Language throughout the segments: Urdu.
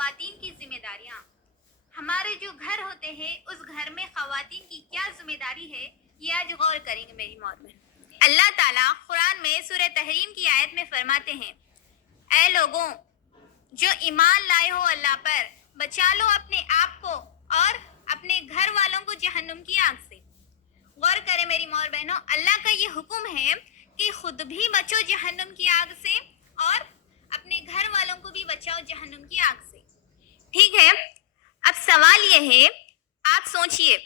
خواتین کی ذمہ داریاں. ہمارے جو گھر ہوتے ہیں اس گھر میں خواتین کی کیا ذمہ داری ہے یہ آج غور کریں گے میری موت میں. اللہ تعالیٰ قرآن میں سورہ تحریم کی آیت میں فرماتے ہیں اے لوگوں جو ایمان لائے ہو اللہ پر بچا لو اپنے آپ کو اور اپنے گھر والوں کو جہنم کی آگ سے. غور کریں میری ماں اور بہنوں, اللہ کا یہ حکم ہے کہ خود بھی بچو جہنم کی آگ سے اور اپنے گھر والوں کو بھی بچاؤ جہنم کی آگ سے. ٹھیک ہے, اب سوال یہ ہے, آپ سوچئے,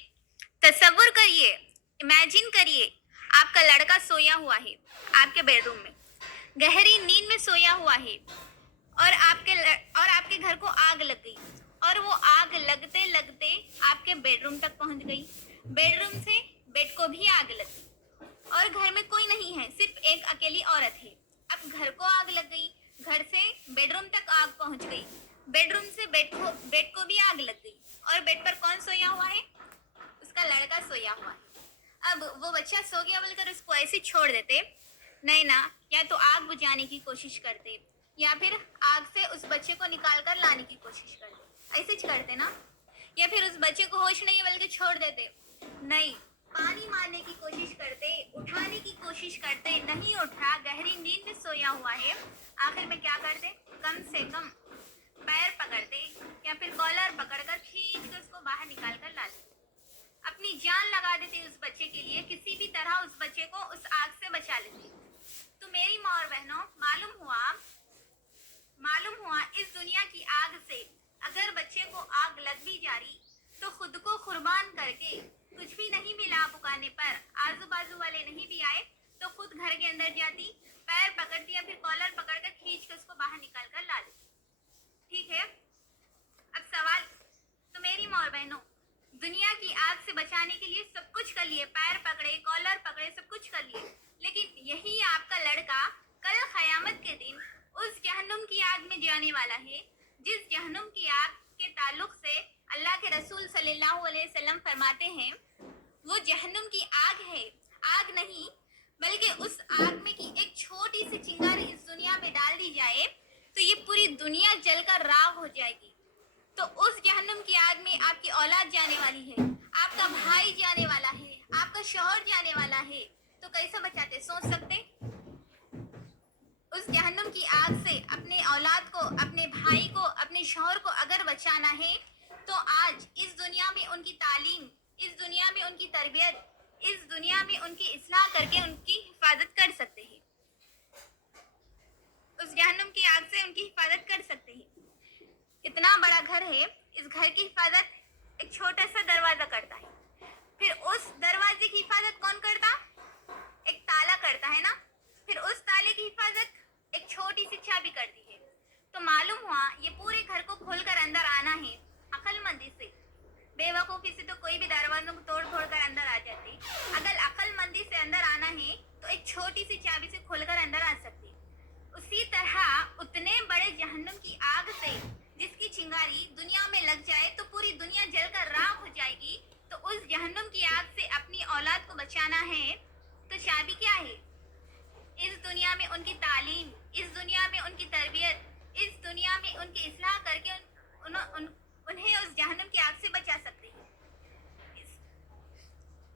تصور کریے, امیجن کریے آپ کا لڑکا سویا ہوا ہے آپ کے بیڈ روم میں, گہری نیند میں سویا ہوا ہے اور آپ کے گھر کو آگ لگ گئی اور وہ آگ لگتے لگتے آپ کے بیڈ روم تک پہنچ گئی, بیڈ روم سے بیڈ کو بھی آگ لگ گئی اور گھر میں کوئی نہیں ہے, صرف ایک اکیلی عورت ہے. اب گھر کو آگ لگ گئی, گھر سے بیڈ روم تک آگ پہنچ گئی, بیڈ روم سے بیڈ کو بھی آگ لگ گئی اور بیڈ پر کون سویا ہوا ہے؟ اس کا لڑکا سویا ہوا ہے. اب وہ بچہ سو گیا بول کر اس کو ایسے چھوڑ دیتے؟ نہیں نا, یا تو آگ بجھانے کی کوشش کرتے یا پھر آگ سے اس بچے کو نکال کر لانے کی کوشش کرتے, ایسے کرتے نا. یا پھر اس بچے کو ہوش نہیں بلکہ چھوڑ دیتے؟ نہیں, پانی مارنے کی کوشش کرتے, اٹھانے کی کوشش کرتے, نہیں اٹھا, گہری نیند میں سویا ہوا ہے. آخر میں کیا کرتے؟ کم سے کم پیر پکڑتے یا پھر کالر پکڑ کر کھینچ کر اس کو باہر نکال کر لا لیتے, اپنی جان لگا دیتے اس بچے کے لیے, کسی بھی طرح اس بچے کو اس آگ سے بچا لیتے. تو میری ماں اور بہنوں, معلوم ہوا اس دنیا کی آگ سے اگر بچے کو آگ لگ بھی جا رہی تو خود کو قربان کر کے کچھ بھی نہیں ملا پکانے پر, آزو بازو والے نہیں بھی آئے تو خود گھر کے اندر جاتی, پیر پکڑتی یا پھر کالر پکڑ کر کھینچ کر اس کو باہر نکال کر لا لیتی. ٹھیک ہے, اب سوال, تو میری ماں اور بہنوں دنیا کی آگ سے بچانے کے لیے سب کچھ کر لیے, پیر پکڑے, کالر پکڑے, سب کچھ کر لیے, لیکن یہی آپ کا لڑکا کل قیامت کے دن اس جہنم کی آگ میں جانے والا ہے جس جہنم کی آگ کے تعلق سے اللہ کے رسول صلی اللہ علیہ وسلم فرماتے ہیں وہ جہنم کی آگ ہے, آگ نہیں بلکہ اس آگ میں کی ایک چھوٹی سی چنگاری اس دنیا میں ڈال دی جائے تو یہ پوری دنیا جل کر راغ ہو جائے گی. تو اس جہنم کی آگ میں آپ کی اولاد جانے والی ہے, آپ کا بھائی جانے والا ہے, آپ کا شوہر جانے والا ہے, تو کیسے بچاتے؟ سوچ سکتے؟ اس جہنم کی آگ سے اپنے اولاد کو, اپنے بھائی کو, اپنے شوہر کو اگر بچانا ہے تو آج اس دنیا میں ان کی تعلیم, اس دنیا میں ان کی تربیت, اس دنیا میں ان کی اصلاح کر کے ان کی حفاظت کر سکتے ہیں, اس جہنم کی آگ سے ان کی حفاظت کر سکتے ہیں. اتنا بڑا گھر ہے, اس گھر کی حفاظت ایک چھوٹا سا دروازہ کرتا ہے, پھر اس دروازے کی حفاظت کون کرتا؟ ایک تالا کرتا ہے نا, پھر اس تالے کی حفاظت ایک چھوٹی سی چابی کرتی ہے. تو معلوم ہوا یہ پورے گھر کو کھول کر اندر آنا ہے عقل مندی سے, بے وقوفی سے تو کوئی بھی دروازوں کو توڑ پھوڑ کر اندر آ جاتے, اگر عقل مندی سے اندر آنا ہے تو ایک چھوٹی سی چابی سے کھول کر اندر آ سکتے. اسی طرح اتنے بڑے جہنم کی آگ سے جس کی چنگاری دنیا میں لگ جائے تو پوری دنیا جل کر راکھ ہو جائے گی, تو اس جہنم کی آگ سے اپنی اولاد کو بچانا ہے تو چابی کیا ہے؟ اس دنیا میں ان کی تعلیم, اس دنیا میں ان کی تربیت, اس دنیا میں ان کی اصلاح کر کے انہیں اس جہنم کی آگ سے بچا سکتے ہیں.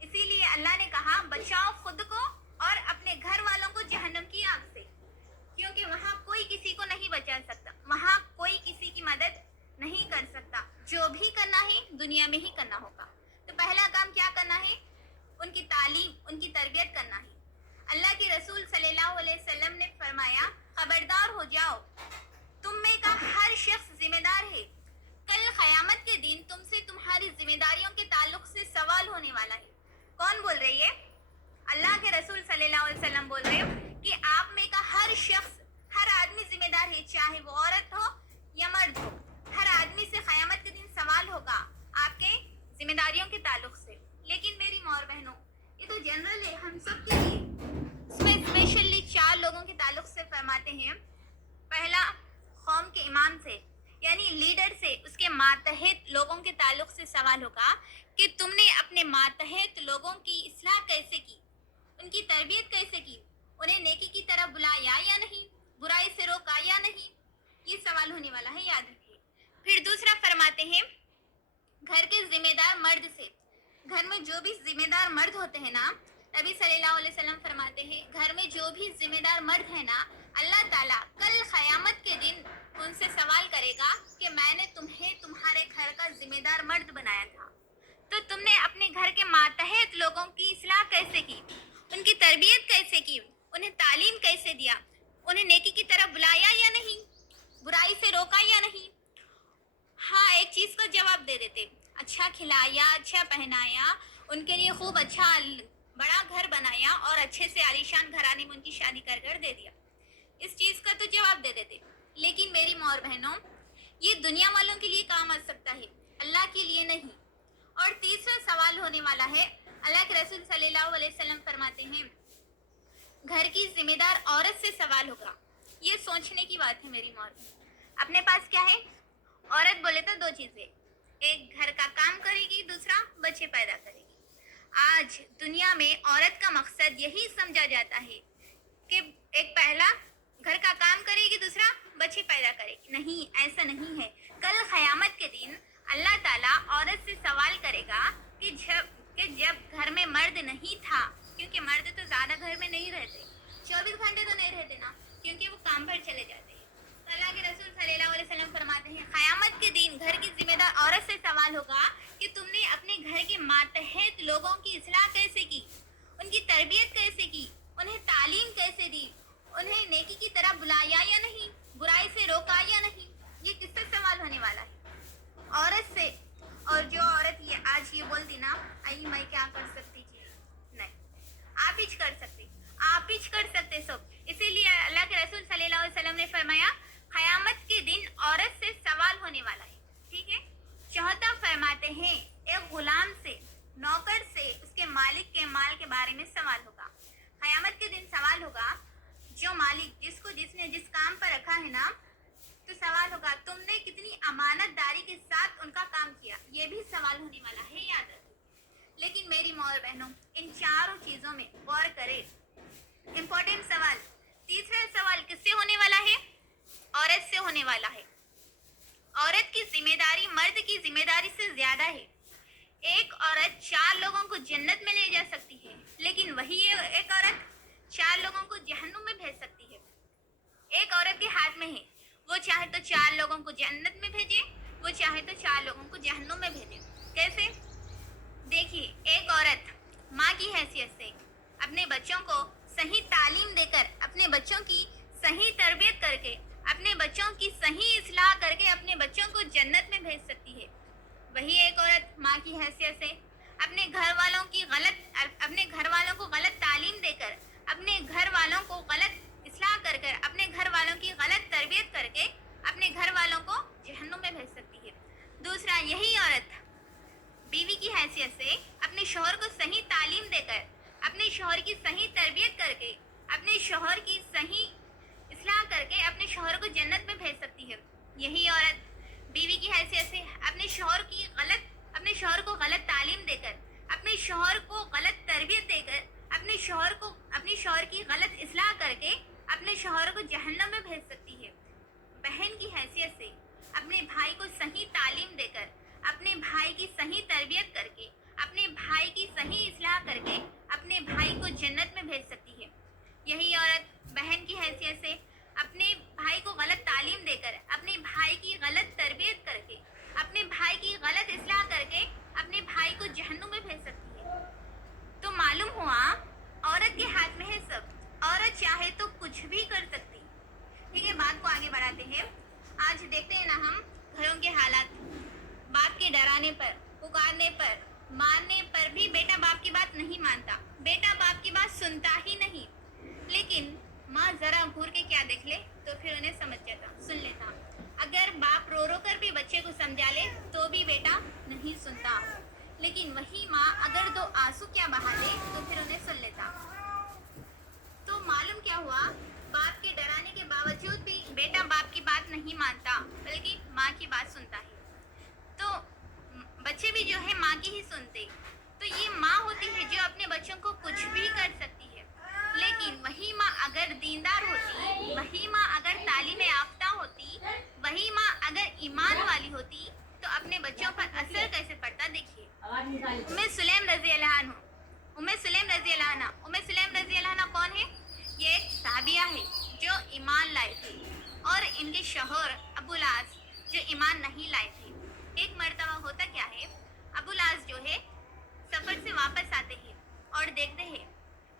اسی لیے اللہ نے کہا بچاؤ خود کو اور اپنے گھر والوں کو جہنم کی آگ سے, کیونکہ وہاں کوئی کسی کو نہیں بچا سکتا, وہاں کوئی کسی کی مدد نہیں کر سکتا. جو بھی کرنا ہے دنیا میں ہی کرنا ہوگا. تو پہلا کام کیا کرنا ہے؟ ان کی تعلیم, ان کی تربیت کرنا ہے. اللہ کے رسول صلی اللہ علیہ وسلم نے فرمایا خبردار ہو جاؤ, تم میں کا ہر شخص ذمہ دار ہے, کل قیامت کے دن تم سے تمہاری ذمہ داریوں کے تعلق سے سوال ہونے والا ہے. کون بول رہی ہے؟ اللہ کے رسول صلی اللہ علیہ وسلم بول رہے ہو کہ آپ میں کا ہر شخص, ہر آدمی ذمہ دار ہے, چاہے وہ عورت ہو یا مرد ہو, ہر آدمی سے قیامت کے دن سوال ہوگا آپ کے ذمہ داریوں کے تعلق سے. لیکن میری ماں اور بہنوں یہ تو جنرل ہے ہم سب کے لیے, اس میں اسپیشلی 4 لوگوں کے تعلق سے فرماتے ہیں. پہلا قوم کے امام سے یعنی لیڈر سے, اس کے ماتحت لوگوں کے تعلق سے سوال ہوگا کہ تم نے اپنے ماتحت لوگوں کی اصلاح کیسے کی, ان کی تربیت کیسے کی, انہیں نیکی کی طرف بلایا یا نہیں, برائی سے روکا یا نہیں, یہ سوال ہونے والا ہے, یاد رکھیے. پھر دوسرا فرماتے ہیں گھر کے ذمہ دار مرد سے. گھر میں جو بھی ذمہ دار مرد ہوتے ہیں نا, نبی صلی اللہ علیہ وسلم فرماتے ہیں گھر میں جو بھی ذمہ دار مرد ہے نا, اللہ تعالیٰ کل قیامت کے دن ان سے سوال کرے گا کہ میں نے تمہیں تمہارے گھر کا ذمہ دار مرد بنایا تھا, تو تم نے اپنے گھر کے ماتحت لوگوں کی اصلاح کیسے کی, ان کی تربیت کیسے کی, انہیں تعلیم کیسے دیا, انہیں نیکی کی طرف بلایا یا نہیں, برائی سے روکا یا نہیں. ہاں, ایک چیز کا جواب دے دیتے, اچھا کھلایا, اچھا پہنایا, ان کے لیے خوب اچھا بڑا گھر بنایا اور اچھے سے عالیشان گھرانے میں ان کی شادی کر دے دیا. اس چیز کا تو جواب دے دیتے. لیکن میری ماں اور بہنوں, یہ دنیا والوں کے لیے کام آ سکتا ہے, اللہ کے لیے نہیں. اور تیسرا سوال ہونے والا ہے, اللہ کے رسول صلی اللہ علیہ وسلم فرماتے ہیں گھر کی ذمہ دار عورت سے سوال ہوگا. یہ سوچنے کی بات ہے میری ماں. اپنے پاس کیا ہے, عورت بولے تو دو چیزیں, ایک گھر کا کام کرے گی, دوسرا بچے پیدا کرے گی. آج دنیا میں عورت کا مقصد یہی سمجھا جاتا ہے کہ ایک پہلا گھر کا کام کرے گی, دوسرا بچے پیدا کرے گی. نہیں, ایسا نہیں ہے. کل قیامت کے دن اللہ تعالیٰ عورت سے سوال کرے گا کہ جب گھر میں مرد نہیں تھا, کیونکہ مرد تو زیادہ گھر میں نہیں رہتے, 24 گھنٹے تو نہیں رہتے نا, کیونکہ وہ کام پر چلے جاتے ہیں. اللہ کے رسول صلی اللہ علیہ وسلم فرماتے ہیں قیامت کے دن گھر کی ذمہ دار عورت سے سوال ہوگا کہ تم نے اپنے گھر کے ماتحت لوگوں کی اصلاح کیسے کی, ان کی تربیت کیسے کی, انہیں تعلیم کیسے دی, انہیں نیکی کی طرف بلایا یا نہیں, برائی سے روکا یا نہیں. یہ کس سے سوال ہونے والا ہے, عورت سے. اور جو عورت یہ آج یہ بولتی نا, آئی میں کیا کر سکتی تھی, نہیں, آپ ہی کر سکتے, آپ ہی کر سکتے سب. اسی لیے اللہ کے رسول صلی اللہ علیہ وسلم نے فرمایا قیامت کے دن عورت سے سوال ہونے والا ہے. ٹھیک ہے. چوتھا فرماتے ہیں ایک غلام سے, نوکر سے اس کے مالک کے مال کے بارے میں سوال ہوگا. قیامت کے دن سوال ہوگا, جو مالک جس نے جس کام پر رکھا ہے نا, تو سوال ہوگا تم نے کتنی امانت داری کے ساتھ ان کا کام کیا. یہ بھی سوال ہونے والا ہے, یاد رکھو. لیکن میری ماں اور بہنوں, ان چاروں چیزوں میں غور کرے. امپورٹنٹ سوال, تیسرا سوال کس سے ہونے والا ہے, عورت سے ہونے والا ہے. عورت کی ذمہ داری مرد کی ذمہ داری سے زیادہ ہے. ایک عورت 4 لوگوں کو جنت میں لے جا سکتی ہے, لیکن وہی ایک عورت 4 لوگوں کو جہنم میں بھیج سکتی ہے. ایک عورت کے ہاتھ میں ہے, وہ چاہے تو 4 لوگوں کو جنت میں بھیجے, وہ چاہے تو 4 لوگوں کو جہنم میں بھیجے. کیسے؟ دیکھیے, ایک عورت ماں کی حیثیت سے اپنے بچوں کو صحیح تعلیم دے کر, اپنے بچوں کی صحیح تربیت کر کے, اپنے بچوں کی صحیح اصلاح کر کے اپنے بچوں کو جنت میں بھیج سکتی ہے. وہی ایک عورت ماں کی حیثیت سے اپنے گھر والوں کو غلط تعلیم دے کر, اپنے گھر والوں کو غلط اصلاح کر کر, اپنے گھر والوں کی غلط تربیت کر کے اپنے گھر والوں کو جہنم میں بھیج سکتی ہے. دوسرا, یہی عورت بیوی کی حیثیت سے اپنے شوہر کو صحیح تعلیم دے کر, اپنے شوہر کی صحیح تربیت کر کے, اپنے شوہر کی صحیح اصلاح کر کے اپنے شوہر کو جنت میں بھیج سکتی ہے. یہی عورت بیوی کی حیثیت سے اپنے شوہر کو غلط تعلیم دے کر, اپنے شوہر کو غلط تربیت دے کر, اپنے شوہر کی غلط اصلاح کر کے اپنے شوہر کو جہنم میں بھیج سکتی ہے. بہن کی حیثیت سے اپنے بھائی کو صحیح تعلیم دے کر, اپنے بھائی کی صحیح تربیت کر کے, اپنے بھائی کی صحیح اصلاح کر کے اپنے بھائی کو جنت میں بھیج سکتی ہے. یہی عورت بہن کی حیثیت سے اپنے بھائی کو غلط تعلیم دے کر, اپنے بھائی کی غلط تربیت کر کے, اپنے بھائی کی غلط اصلاح کر کے اپنے بھائی کو جہنم میں بھیج سکتی ہے. تو معلوم ہوا عورت کے ہاتھ میں ہے سب, عورت چاہے تو کچھ بھی کر سکتی. ٹھیک ہے, بات کو آگے بڑھاتے ہیں. آج دیکھتے ہیں نا ہم گھروں کے حالات, باپ کے ڈرانے پر, پکارنے پر, مارنے پر بھی بیٹا باپ کی بات نہیں مانتا, بیٹا باپ کی بات سنتا ہی نہیں. لیکن ماں ذرا گھور کے کیا دیکھ لے تو پھر انہیں سمجھ جاتا, سن لیتا. اگر باپ رو رو کر بھی بچے کو سمجھا لے تو بھی بیٹا نہیں سنتا. لیکن وہی ماں اگر 2 آنسو کیا بہا دے تو پھر انہیں سن لیتا. تو معلوم کیا ہوا, باپ کے ڈرانے کے باوجود بھی بیٹا باپ کی بات نہیں مانتا, بلکہ ماں کی بات سنتا ہے. تو بچے بھی جو ہے ماں کی ہی سنتے. تو یہ ماں ہوتی ہے جو اپنے بچوں کو کچھ بھی کر سکتی ہے. لیکن وہی ماں اگر دیندار ہوتی, وہی ماں اگر تعلیم یافتہ ہوتی, وہی ماں اگر ایمان والی ہوتی تو اپنے بچوں پر اثر کیسے پڑتا دیکھیے. ام سلیم رضی اللہ عنہ ام سلیم رضی اللہ عنہ کون ہے؟ یہ ایک صحابیہ ہے جو ایمان لائے تھے اور ان کے شوہر ابو العاص جو ایمان نہیں لائے تھے. ایک مرتبہ ہوتا کیا ہے، ابو العاص جو ہے سفر سے واپس آتے ہیں اور دیکھتے ہیں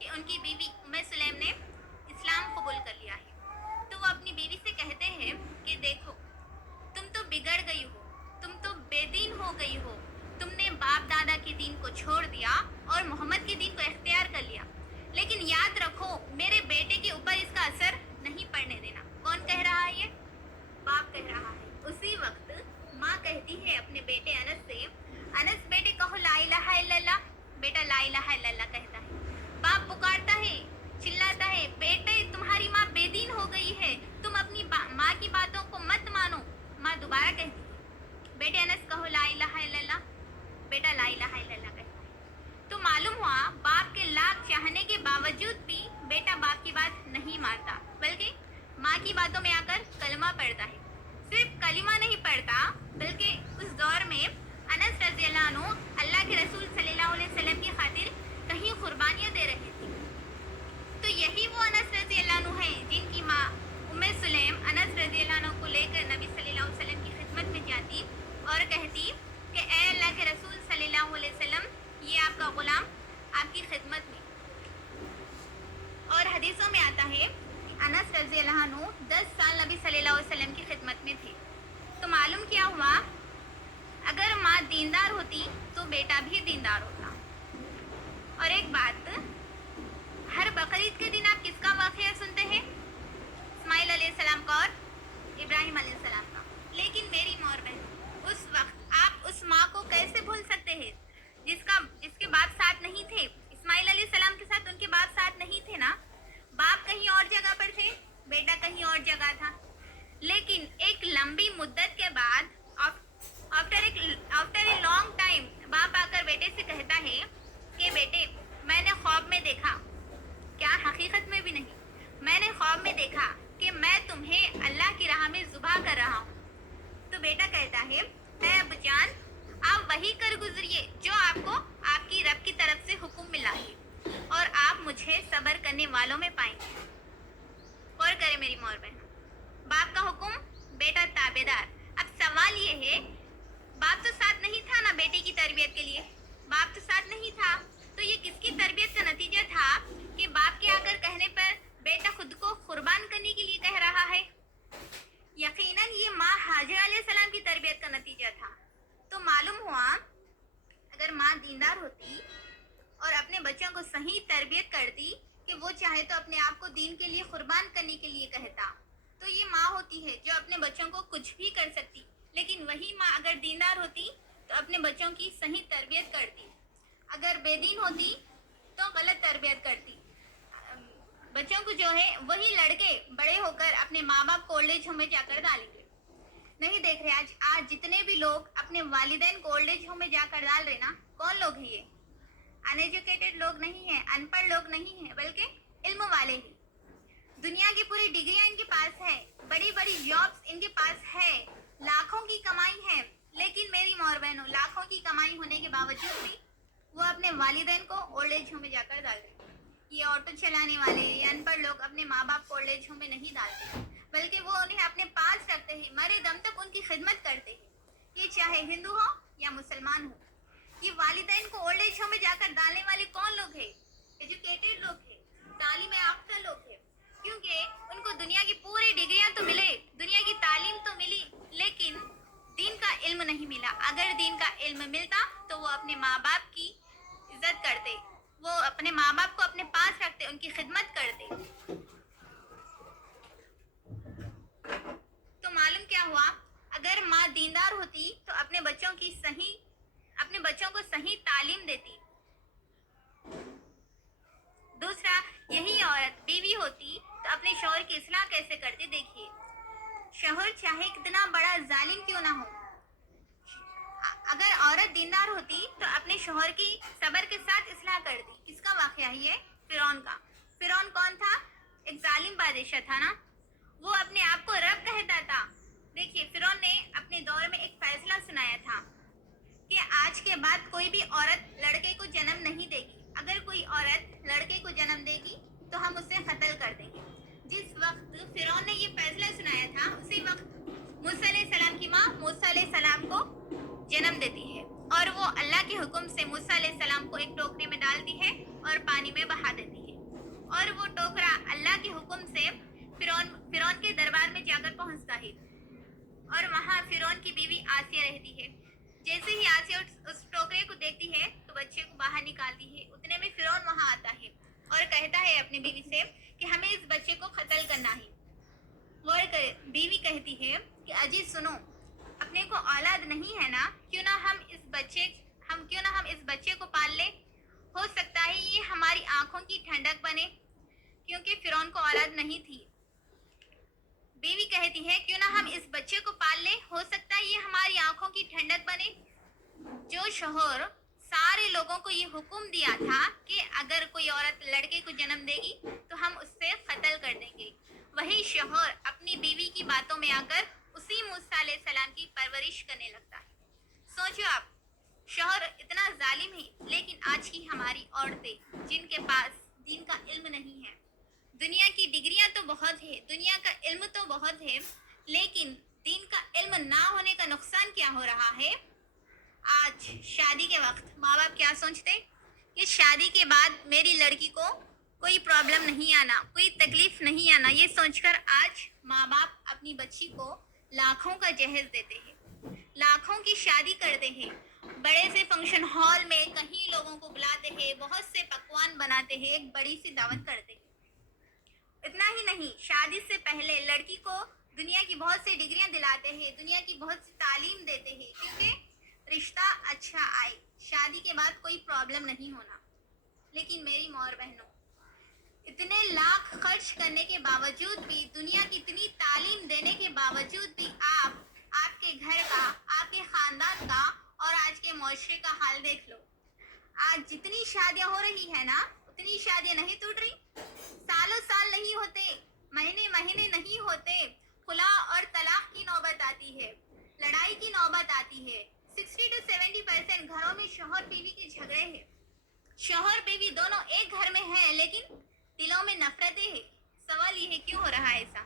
کہ ان کی بیوی ام سلیم نے اسلام قبول کر لیا ہے. تو وہ اپنی بیوی سے کہتے ہیں کہ دیکھو تم تو بگڑ گئی ہو، تم تو بے دین ہو گئی ہو، تم نے باپ دادا کے دین کو چھوڑ دیا اور محمد کے دین کو اختیار کر لیا، لیکن یاد رکھو میرے بیٹے کے اوپر اس کا اثر نہیں پڑنے دینا. کون کہہ رہا ہے؟ یہ باپ کہہ رہا ہے. اسی وقت ماں کہتی ہے اپنے بیٹے انس سے، انس بیٹے کہو لا الہ الا اللہ. بیٹا لا الہ الا اللہ کہتا ہے. باپ پکارتا ہے، چلاتا ہے، بیٹے تمہاری ماں بے دین ہو گئی ہے، تم اپنی ماں کی باتوں کو مت مانو. ماں دوبارہ کہتی ہے بیٹے انس کہو لا الہ الا اللہ. بیٹا لا الہ الا اللہ کہتا ہے. تو معلوم ہوا باپ کے لاکھ چاہنے کے باوجود بھی بیٹا باپ کی بات نہیں مانتا، بلکہ ماں کی باتوں میں آ کر کلمہ پڑھتا ہے. صرف کلمہ نہیں پڑھتا بلکہ اس دور میں انس رضی اللہ عنہ اللہ کے رسول صلی اللہ علیہ وسلم کی خاطر کہیں قربانیاں دے رہے تھے. تو یہی وہ انس رضی اللہ عنہ ہیں جن کی ماں ام سلیم انس رضی اللہ عنہ کو لے کر نبی صلی اللہ علیہ وسلم کی خدمت میں جاتی اور کہتی کہ اے اللہ کے رسول صلی اللہ علیہ وسلم، یہ آپ کا غلام آپ کی خدمت میں. اور حدیثوں میں آتا ہے انس رضی اللہ عنہ 10 سال نبی صلی اللہ علیہ وسلم کی خدمت میں تھے. تو معلوم کیا ہوا، اگر ماں دیندار ہوتی تو بیٹا بھی دیندار ہوتا. اور ایک بات، ہر بقرعید کے دن آپ کس کا واقعہ سنتے ہیں؟ اسماعیل علیہ السلام کا اور ابراہیم علیہ السلام کا. لیکن میری ماں بہن، اس وقت آپ اس ماں کو کیسے بھول سکتے ہیں جس کے باپ ساتھ نہیں تھے؟ اسماعیل علیہ السلام کے ساتھ ان کے باپ ساتھ نہیں تھے نا. باپ کہیں اور جگہ پر تھے، بیٹا کہیں اور جگہ تھا. لیکن ایک لمبی مدت کے بعد آفٹر اے لانگ ٹائم باپ آ کر بیٹے سے کہتا ہے کہ بیٹے میں نے خواب میں دیکھا، کیا حقیقت میں بھی نہیں، میں نے خواب میں دیکھا کہ میں تمہیں اللہ کی راہ میں ذبح کر رہا ہوں. تو بیٹا کہتا ہے اے ابو جان آپ وہی کر گزریے جو آپ کو آپ کی رب کی طرف سے حکم ملا ہے، اور آپ مجھے صبر کرنے والوں میں پائیں گے. اور کرے میری ماں اور بہن، باپ کا حکم بیٹا تابع دار. اب سوال یہ ہے، باپ تو ساتھ نہیں تھا نا بیٹی کی تربیت کے لیے، باپ تو ساتھ نہیں تھا، تو یہ کس کی تربیت کا نتیجہ تھا کہ باپ کے آ کر کہنے پر بیٹا خود کو قربان کرنے کے لیے کہہ رہا ہے؟ یقیناً یہ ماں حاجر علیہ السلام کی تربیت کا نتیجہ تھا. تو معلوم ہوا اگر ماں دیندار ہوتی اور اپنے بچوں کو صحیح تربیت کرتی کہ وہ چاہے تو اپنے آپ کو دین کے لیے قربان کرنے کے لیے کہتا، تو یہ ماں ہوتی ہے جو اپنے بچوں کو کچھ بھی کر سکتی. لیکن وہی ماں اگر دیندار ہوتی تو اپنے بچوں کی صحیح تربیت کرتی، اگر بے دین ہوتی تو غلط تربیت کرتی. بچوں کو جو ہے وہی لڑکے بڑے ہو کر اپنے ماں باپ کو اولڈ ایج ہوم میں جا کر ڈالیں گے. نہیں دیکھ رہے آج جتنے بھی لوگ اپنے والدین کو اولڈ ایج ہوم میں جا کر ڈال رہے نا، کون لوگ ہیں یہ؟ ان ایجوکیٹڈ لوگ نہیں ہیں، ان پڑھ لوگ نہیں ہیں، بلکہ علم والے ہیں. دنیا کی پوری ڈگریاں ان کے پاس ہے، بڑی بڑی جابس ان کے پاس ہے، لاکھوں کی کمائی ہے. لیکن میری ماں اور بہنوں، لاکھوں کی کمائی ہونے کے باوجود بھی وہ اپنے والدین کو اولڈ ایج ہوم میں جا کر ڈال رہے ہیں. یہ آٹو چلانے والے یا ان پڑھ لوگ اپنے ماں باپ کو اولڈ ایج ہوم میں نہیں ڈالتے، بلکہ وہ انہیں اپنے پاس رکھتے ہیں، مرے دم تک ان کی خدمت کرتے ہیں. یہ چاہے ہندو ہو یا مسلمان ہو. یہ والدین کو اولڈ ایج ہوم میں جا کر ڈالنے والے کون لوگ ہیں؟ ایجوکیٹڈ لوگ ہیں، تعلیم یافتہ لوگ ہیں. کیونکہ ان کو دنیا کی پوری ڈگریاں تو ملے، دنیا کی تعلیم تو ملی، لیکن دین کا علم نہیں ملا. اگر دین کا علم ملتا تو وہ اپنے ماں باپ کی عزت کرتے، وہ اپنے ماں باپ کو اپنے پاس رکھتے، ان کی خدمت کرتے. تو معلوم کیا ہوا، اگر ماں دیندار ہوتی تو اپنے بچوں کو صحیح تعلیم دیتی. دوسرا، یہی عورت بیوی ہوتی تو اپنے شوہر کی اصلاح کیسے کرتی؟ دیکھیے، شوہر چاہے کتنا بڑا ظالم کیوں نہ ہو، اگر عورت دیندار ہوتی تو اپنے شوہر کی صبر کے ساتھ اصلاح کرتی. کس کا واقعہ ہے یہ؟ فرعون کا. فرعون کون تھا؟ ایک ظالم بادشاہ تھا نا. وہ اپنے آپ کو رب کہتا تھا. دیکھیے فرعون نے اپنے کوئی بھی عورت لڑکے کو جنم نہیں دے گی. اگر کوئی عورت لڑکے کو جنم دے گی تو ہم اسے قتل کر دیں گے. جس وقت فرعون نے یہ فیصلہ سنایا تھا اسی وقت موسیٰ علیہ السلام کی ماں موسیٰ علیہ السلام کو جنم دیتی ہے اور وہ اللہ کے حکم سے موسیٰ علیہ السلام کو ایک ٹوکری میں ڈالتی ہے اور پانی میں بہا دیتی ہے. اور وہ ٹوکرا اللہ کے حکم سے فرعون کے دربار میں جا کر پہنچتا ہے اور وہاں فرعون کی بیوی آسیہ رہتی ہے. جیسے ہی آسیہ اس ٹوکرے کو دیکھتی ہے تو بچے کو باہر نکالتی ہے. اتنے میں فرعون وہاں آتا ہے اور کہتا ہے اپنی بیوی سے کہ ہمیں اس بچے کو قتل کرنا ہے. بیوی کہتی ہے کہ اجی سنو، اپنے کو اولاد نہیں ہے نا، کیوں نہ ہم اس بچے کو پال لیں. ہو سکتا ہے یہ ہماری آنکھوں کی ٹھنڈک بنے، کیونکہ فرعون کو اولاد نہیں تھی. بیوی کہتی ہے کیوں نہ ہم اس بچے کو پال لیں، ہو سکتا ہے یہ ہماری آنکھوں کی ٹھنڈک بنے. جو شوہر سارے لوگوں کو یہ حکم دیا تھا کہ اگر کوئی عورت لڑکے کو جنم دے گی تو ہم اس سے قتل کر دیں گے، وہی شوہر اپنی بیوی کی باتوں میں آ کر اسی موسیٰ علیہ السلام کی پرورش کرنے لگتا ہے. سوچو آپ، شوہر اتنا ظالم ہے. لیکن آج کی ہماری عورتیں جن کے پاس دین کا علم نہیں ہے، دنیا کی ڈگریاں تو بہت ہے، دنیا کا علم تو بہت ہے، لیکن دین کا علم نہ ہونے کا نقصان کیا ہو رہا ہے. آج شادی کے وقت ماں باپ کیا سوچتے کہ شادی کے بعد میری لڑکی کو کوئی پرابلم نہیں آنا، کوئی تکلیف نہیں آنا. یہ سوچ کر آج ماں باپ اپنی بچی کو لاکھوں کا جہیز دیتے ہیں، لاکھوں کی شادی کرتے ہیں، بڑے سے فنکشن ہال میں کہیں لوگوں کو بلاتے ہیں، بہت سے پکوان بناتے ہیں، ایک بڑی سی دعوت کرتے ہیں. اتنا ہی نہیں، شادی سے پہلے لڑکی کو دنیا کی بہت سی ڈگریاں دلاتے ہیں، دنیا کی بہت سی تعلیم دیتے ہیں، کیونکہ رشتہ اچھا آئے، شادی کے بعد کوئی پرابلم نہیں ہونا. لیکن میری ماں اور بہنوں، اتنے لاکھ خرچ کرنے کے باوجود بھی، دنیا کی اتنی تعلیم دینے کے باوجود بھی آپ کے گھر کا، آپ کے خاندان کا اور آج کے معاشرے کا حال دیکھ لو. آج جتنی شادیاں ہو رہی ہیں نا، اتنی شادیاں نہیں ٹوٹ رہی، سالوں سال نہیں ہوتے، مہینے مہینے نہیں ہوتے، خلا اور طلاق کی نوبت آتی ہے، لڑائی کی نوبت آتی ہے. 60 to 70% گھروں میں شوہر بیوی کے جھگڑے ہیں. شوہر بیوی دونوں ایک گھر میں ہیں لیکن دلوں میں نفرتیں ہیں. سوال یہ ہے کیوں ہو رہا ہے ایسا؟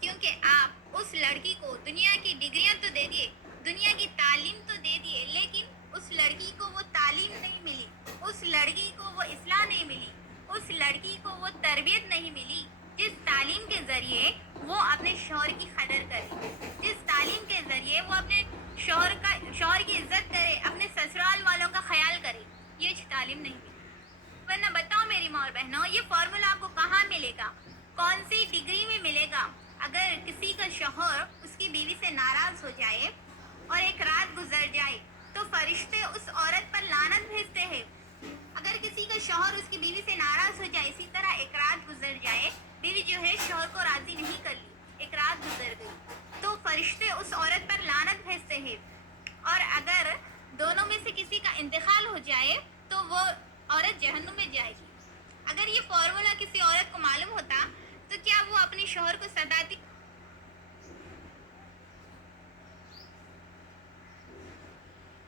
کیونکہ آپ اس لڑکی کو دنیا کی ڈگریاں تو دے دیے، دنیا کی تعلیم تو دے دیے، لیکن اس لڑکی کو وہ تعلیم نہیں ملی، اس لڑکی کو وہ اصلاح نہیں ملی، اس لڑکی کو وہ تربیت نہیں ملی جس تعلیم کے ذریعے وہ اپنے شوہر کی قدر کرے، جس تعلیم کے ذریعے وہ اپنے شوہر کی عزت کرے، اپنے سسرال والوں کا خیال کرے. یہ تعلیم نہیں ملی. ورنہ بتاؤ میری ماں اور بہنوں، یہ فارمولا آپ کو کہاں ملے گا؟ کون سی ڈگری میں ملے گا؟ اگر کسی کا شوہر اس کی بیوی سے ناراض ہو جائے اور ایک رات گزر جائے تو فرشتے اس عورت پر لعنت بھیجتے ہیں. اگر کسی کا شوہر اس کی بیوی سے ناراض ہو جائے، اسی طرح ایک رات گزر جائے، بیوی جو ہے شوہر کو راضی نہیں کر لی، ایک رات گزر گئی، تو فرشتے اس عورت پر لعنت بھیجتے ہیں. اور اگر دونوں میں سے کسی کا انتقال ہو جائے تو وہ عورت جہنم میں جائے گی. اگر یہ فارمولا کسی عورت کو معلوم ہوتا تو کیا وہ اپنے شوہر کو